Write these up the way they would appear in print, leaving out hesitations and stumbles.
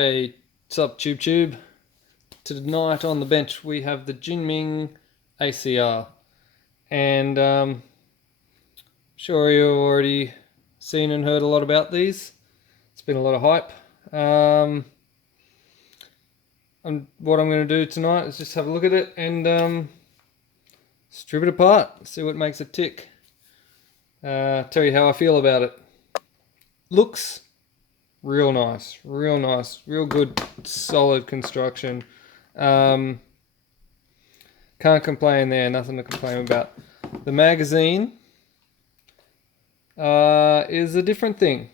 Hey, what's up, Tube? Tonight on the bench we have the JM ACR, and sure you've already seen and heard a lot about these. It's been a lot of hype. And what I'm going to do tonight is just have a look at it and strip it apart, see what makes it tick. Tell you how I feel about it. Looks real nice, real good, solid construction. Can't complain there, nothing to complain about. The magazine is a different thing.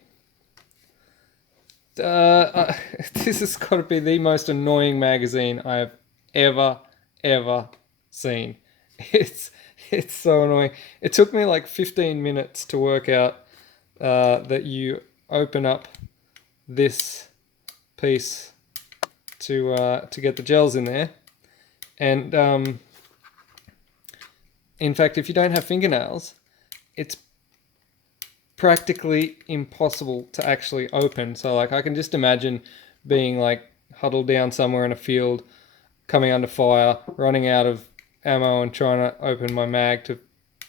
This has got to be the most annoying magazine I have ever seen. It's so annoying. It took me like 15 minutes to work out that you open up this piece to get the gels in there, and in fact, if you don't have fingernails, it's practically impossible to actually open. So like I can just imagine being like huddled down somewhere in a field, coming under fire, running out of ammo and trying to open my mag to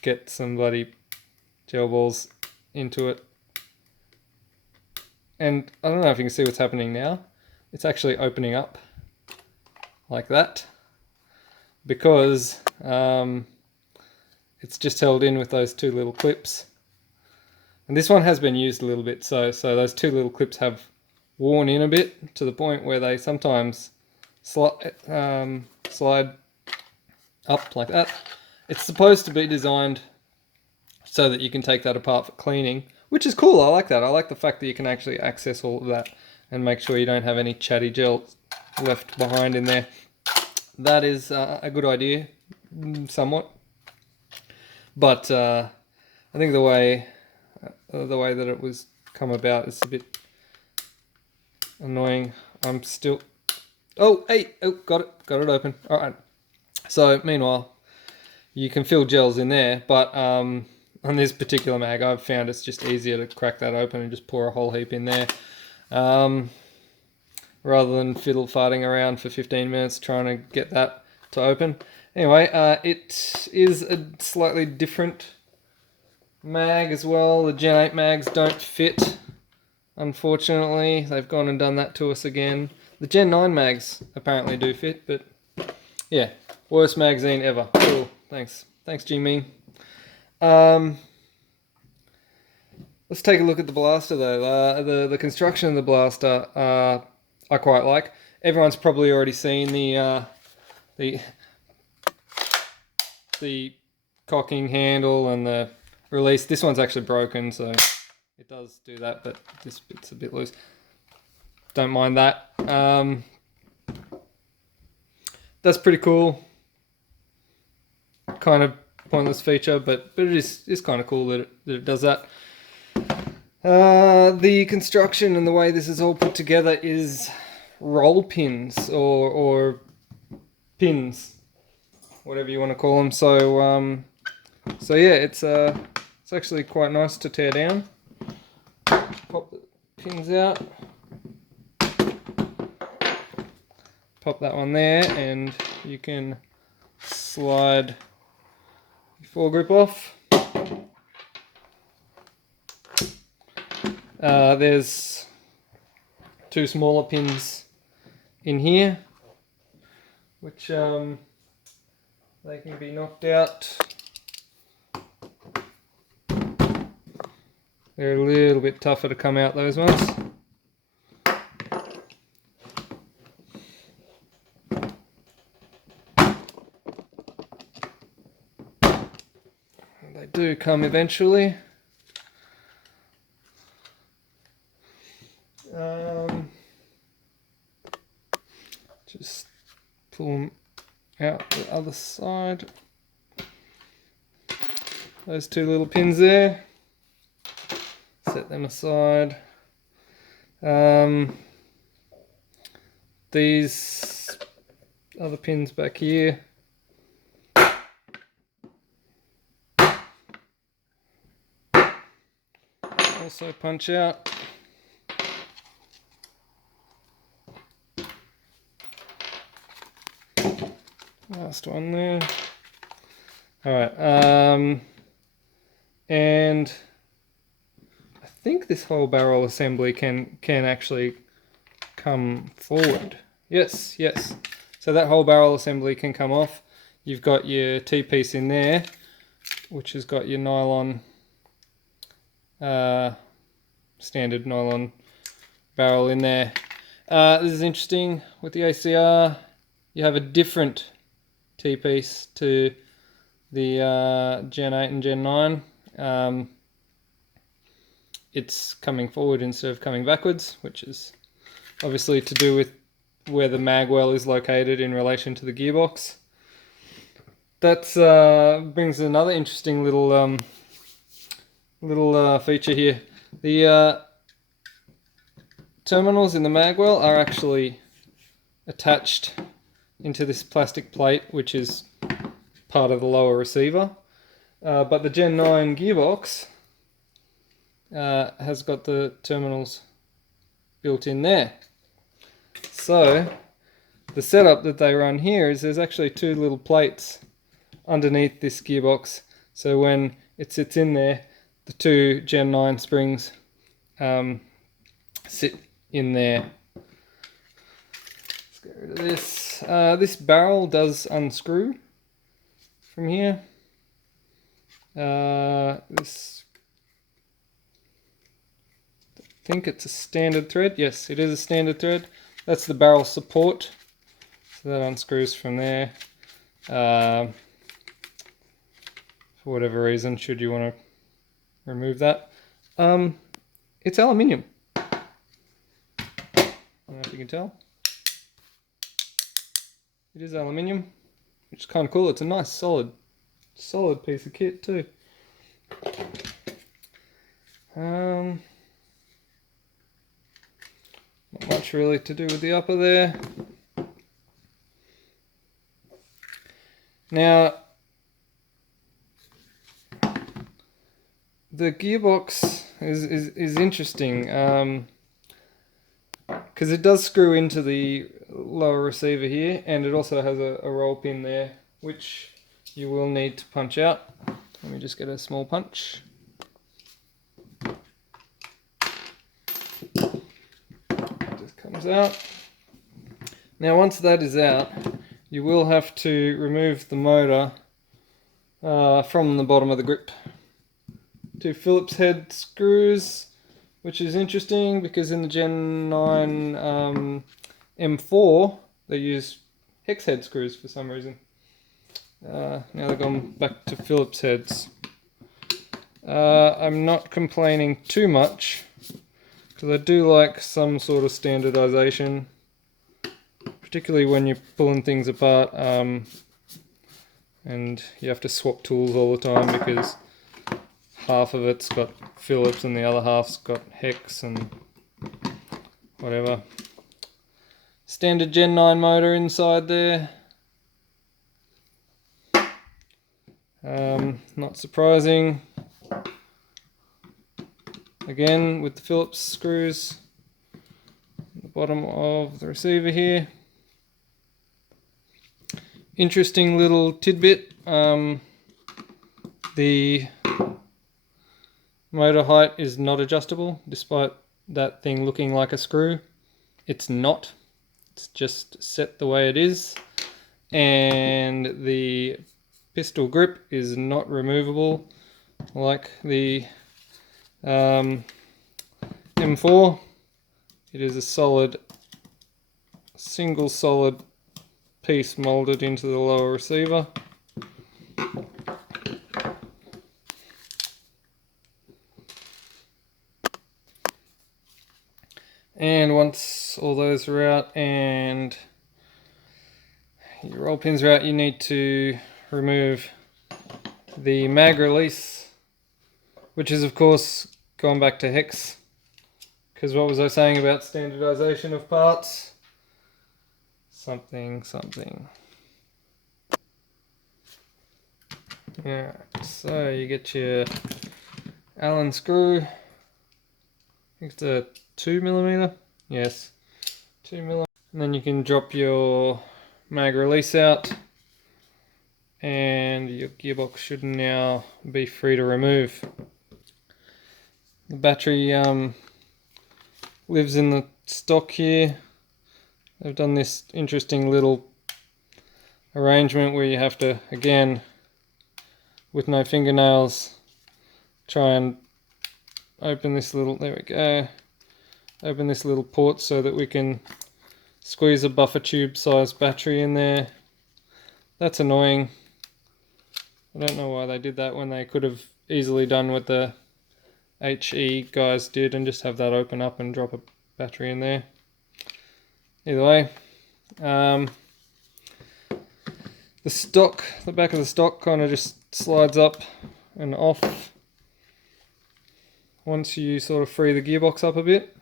get some bloody gel balls into it. And I don't know if you can see what's happening now. It's actually opening up like that because it's just held in with those two little clips. And this one has been used a little bit, so those two little clips have worn in a bit to the point where they sometimes slide up like that. It's supposed to be designed so that you can take that apart for cleaning, which is cool. I like that. I like the fact that you can actually access all of that and make sure you don't have any chatty gel left behind in there. That is a good idea, somewhat. But I think the way that it was come about is a bit annoying. I'm still... Oh, hey! Oh, got it open. All right. So, meanwhile, you can fill gels in there, but on this particular mag, I've found it's just easier to crack that open and just pour a whole heap in there, rather than fiddle farting around for 15 minutes trying to get that to open. Anyway, it is a slightly different mag as well. The Gen 8 mags don't fit, unfortunately. They've gone and done that to us again. The Gen 9 mags apparently do fit, but yeah, worst magazine ever. Cool, thanks Jimmy. Let's take a look at the blaster though. The construction of the blaster I quite like. Everyone's probably already seen the cocking handle and the release. This one's actually broken, so it does do that, but this bit's a bit loose. Don't mind that. That's pretty cool. Kind of pointless feature, but it is kind of cool that it does that. The construction and the way this is all put together is roll pins or pins, whatever you want to call them. So yeah, it's actually quite nice to tear down. Pop the pins out. Pop that one there, and you can slide your foregrip off. There's two smaller pins in here, which they can be knocked out. They're a little bit tougher to come out, those ones. They do come eventually. Just pull them out the other side. Those two little pins there. Set them aside. These other pins back here. Also punch out. Last one there. Alright, and I think this whole barrel assembly can actually come forward. Yes, yes. So that whole barrel assembly can come off. You've got your T-piece in there, which has got your nylon, standard nylon barrel in there. This is interesting. With the ACR, you have a different T-piece to the Gen 8 and Gen 9. It's coming forward instead of coming backwards, which is obviously to do with where the mag well is located in relation to the gearbox. That brings another interesting little feature here. The terminals in the mag well are actually attached into this plastic plate, which is part of the lower receiver. But the Gen 9 gearbox has got the terminals built in there. So the setup that they run here is there's actually two little plates underneath this gearbox. So when it sits in there, the two Gen 9 springs sit in there. Let's get rid of this. This barrel does unscrew from here. This, I think it's a standard thread. Yes, it is a standard thread. That's the barrel support. So that unscrews from there. For whatever reason, should you want to remove that. It's aluminium. I don't know if you can tell. It is aluminium, which is kind of cool. It's a nice solid piece of kit too. Not much really to do with the upper there. Now, the gearbox is interesting because it does screw into the lower receiver here, and it also has a roll pin there, which you will need to punch out. Let me just get a small punch. It just comes out. Now once that is out, you will have to remove the motor from the bottom of the grip. Two Phillips head screws, which is interesting because in the Gen 9 M4 they use hex head screws for some reason. Now they've gone back to Phillips heads. I'm not complaining too much because I do like some sort of standardization, particularly when you're pulling things apart and you have to swap tools all the time because half of it's got Phillips and the other half's got hex and whatever. Standard Gen 9 motor inside there. Not surprising. Again with the Phillips screws at the bottom of the receiver here. Interesting little tidbit. The motor height is not adjustable, despite that thing looking like a screw. It's not. It's just set the way it is. And the pistol grip is not removable like the M4. It is a single solid piece molded into the lower receiver. And once all those are out and your roll pins are out, you need to remove the mag release, which is of course going back to hex, because what was I saying about standardization of parts? Something. Yeah, so you get your Allen screw. I think it's a 2mm. Yes, 2mm. And then you can drop your mag release out. and your gearbox should now be free to remove. The battery lives in the stock here. They've done this interesting little arrangement where you have to, again, with no fingernails, try and open this little, there we go, open this little port so that we can squeeze a buffer tube sized battery in there. That's annoying. I don't know why they did that when they could have easily done what the HE guys did and just have that open up and drop a battery in there. Either way, the back of the stock kind of just slides up and off once you sort of free the gearbox up a bit,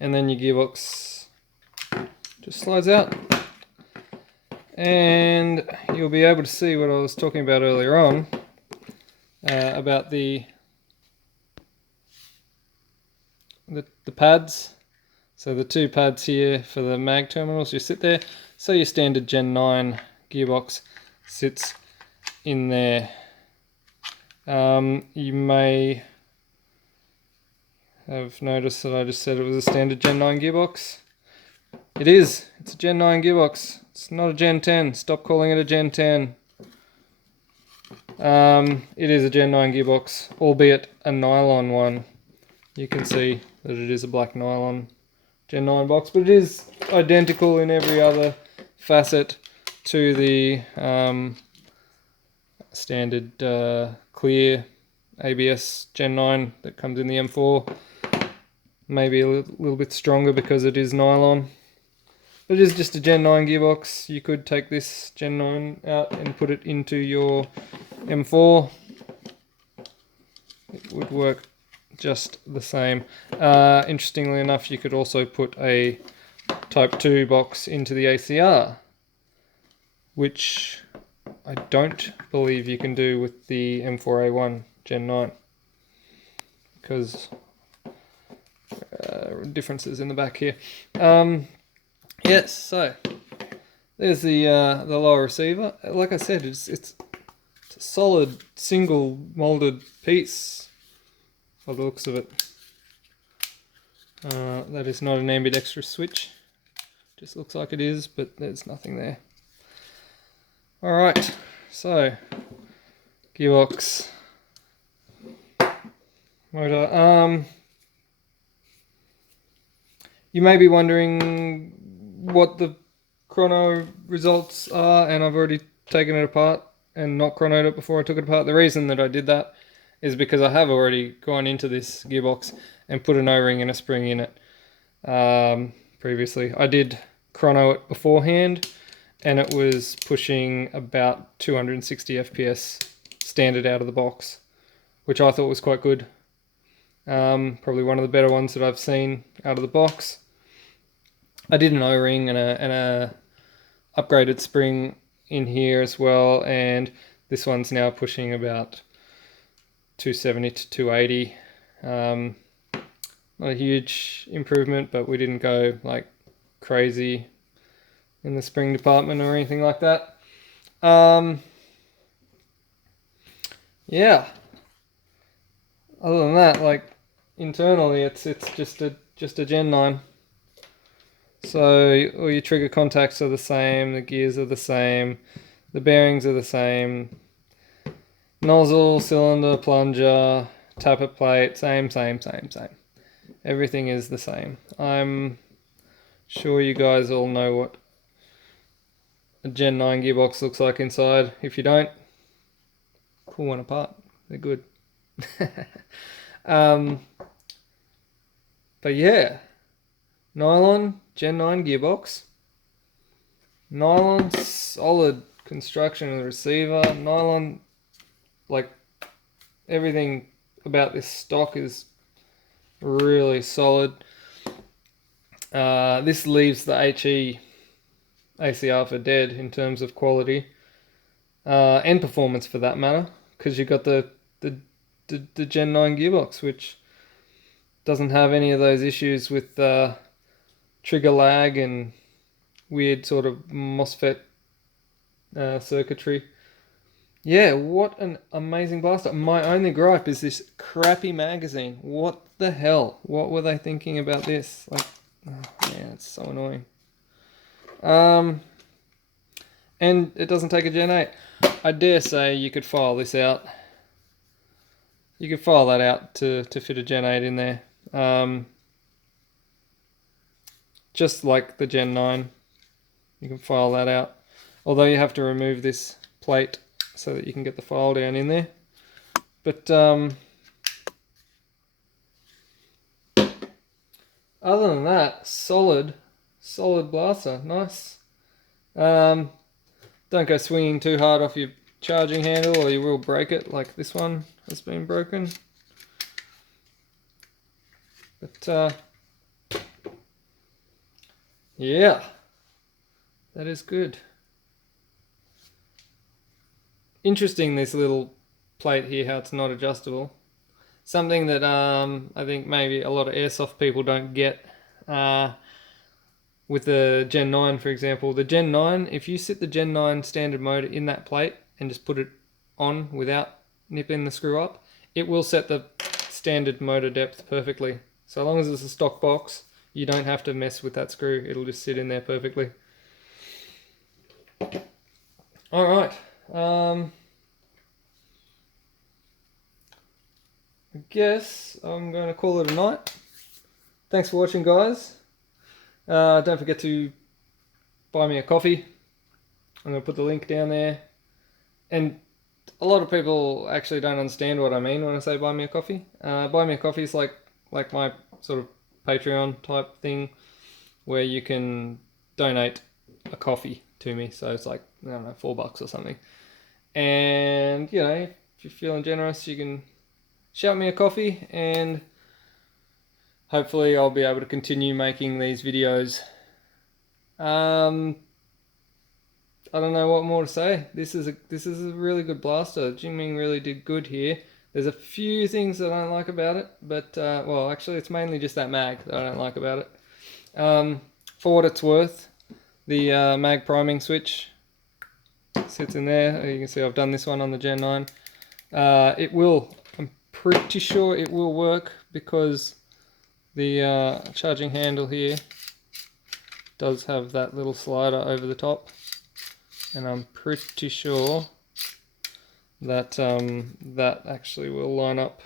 and then your gearbox just slides out, and you'll be able to see what I was talking about earlier on about the pads. So the two pads here for the mag terminals just sit there. So your standard Gen 9 gearbox sits in there. You may have noticed that I just said it was a standard Gen 9 gearbox. It is. It's a Gen 9 gearbox. It's not a Gen 10. Stop calling it a Gen 10. It is a Gen 9 gearbox, albeit a nylon one. You can see that it is a black nylon Gen 9 box, but it is identical in every other facet to the standard clear ABS Gen 9 that comes in the M4. Maybe a little bit stronger because it is nylon. But it is just a Gen 9 gearbox. You could take this Gen 9 out and put it into your M4. It would work just the same. Interestingly enough, you could also put a Type 2 box into the ACR, which I don't believe you can do with the M4A1 Gen 9 because differences in the back here. Yes, so there's the lower receiver. Like I said, it's a solid single molded piece by the looks of it. That is not an ambidextrous switch. Just looks like it is, but there's nothing there. Alright, so gearbox, motor. You may be wondering what the chrono results are, and I've already taken it apart and not chronoed it before I took it apart. The reason that I did that is because I have already gone into this gearbox and put an O-ring and a spring in it previously. I did chrono it beforehand, and it was pushing about 260 FPS standard out of the box, which I thought was quite good. Probably one of the better ones that I've seen out of the box. I did an O-ring and a upgraded spring in here as well, and this one's now pushing about 270 to 280. Not a huge improvement, but we didn't go like crazy in the spring department or anything like that. Yeah. Other than that, like internally, it's just a Gen 9. So all your trigger contacts are the same, the gears are the same, the bearings are the same, nozzle, cylinder, plunger, tappet plate, same. Everything is the same. I'm sure you guys all know what a Gen 9 gearbox looks like inside. If you don't, pull one apart. They're good. But yeah, nylon Gen 9 gearbox, nylon solid construction of the receiver, nylon, like everything about this stock is really solid. This leaves the HE ACR for dead in terms of quality and performance for that matter, because you've got the Gen 9 gearbox, which doesn't have any of those issues with trigger lag and weird sort of MOSFET circuitry. Yeah, what an amazing blaster. My only gripe is this crappy magazine. What the hell? What were they thinking about this? Like, oh, man, it's so annoying. And it doesn't take a Gen 8. I dare say you could file this out. You could file that out to fit a Gen 8 in there. Just like the Gen 9. You can file that out. Although you have to remove this plate so that you can get the file down in there. But other than that, solid blaster. Nice. Don't go swinging too hard off your charging handle or you will break it, like this one has been broken. But yeah, that is good. Interesting, this little plate here, how it's not adjustable. Something that I think maybe a lot of airsoft people don't get with the Gen 9, for example. The Gen 9, if you sit the Gen 9 standard motor in that plate and just put it on without nipping the screw up, it will set the standard motor depth perfectly. So long as it's a stock box, you don't have to mess with that screw. It'll just sit in there perfectly. Alright. I guess I'm going to call it a night. Thanks for watching, guys. Don't forget to buy me a coffee. I'm going to put the link down there. And a lot of people actually don't understand what I mean when I say buy me a coffee. Buy me a coffee is like my sort of Patreon type thing where you can donate a coffee to me. So it's like, I don't know, $4 or something. And, you know, if you're feeling generous, you can shout me a coffee and hopefully I'll be able to continue making these videos. I don't know what more to say. This is a really good blaster. Jingming really did good here. There's a few things that I don't like about it, but well, actually it's mainly just that mag that I don't like about it. For what it's worth, the mag priming switch sits in there. You can see I've done this one on the Gen 9. I'm pretty sure it will work because the charging handle here does have that little slider over the top, and I'm pretty sure that that actually will line up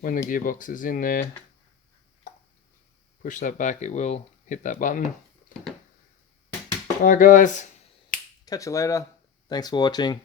when the gearbox is in there. Push that back, it will hit that button. Alright guys, catch you later. Thanks for watching.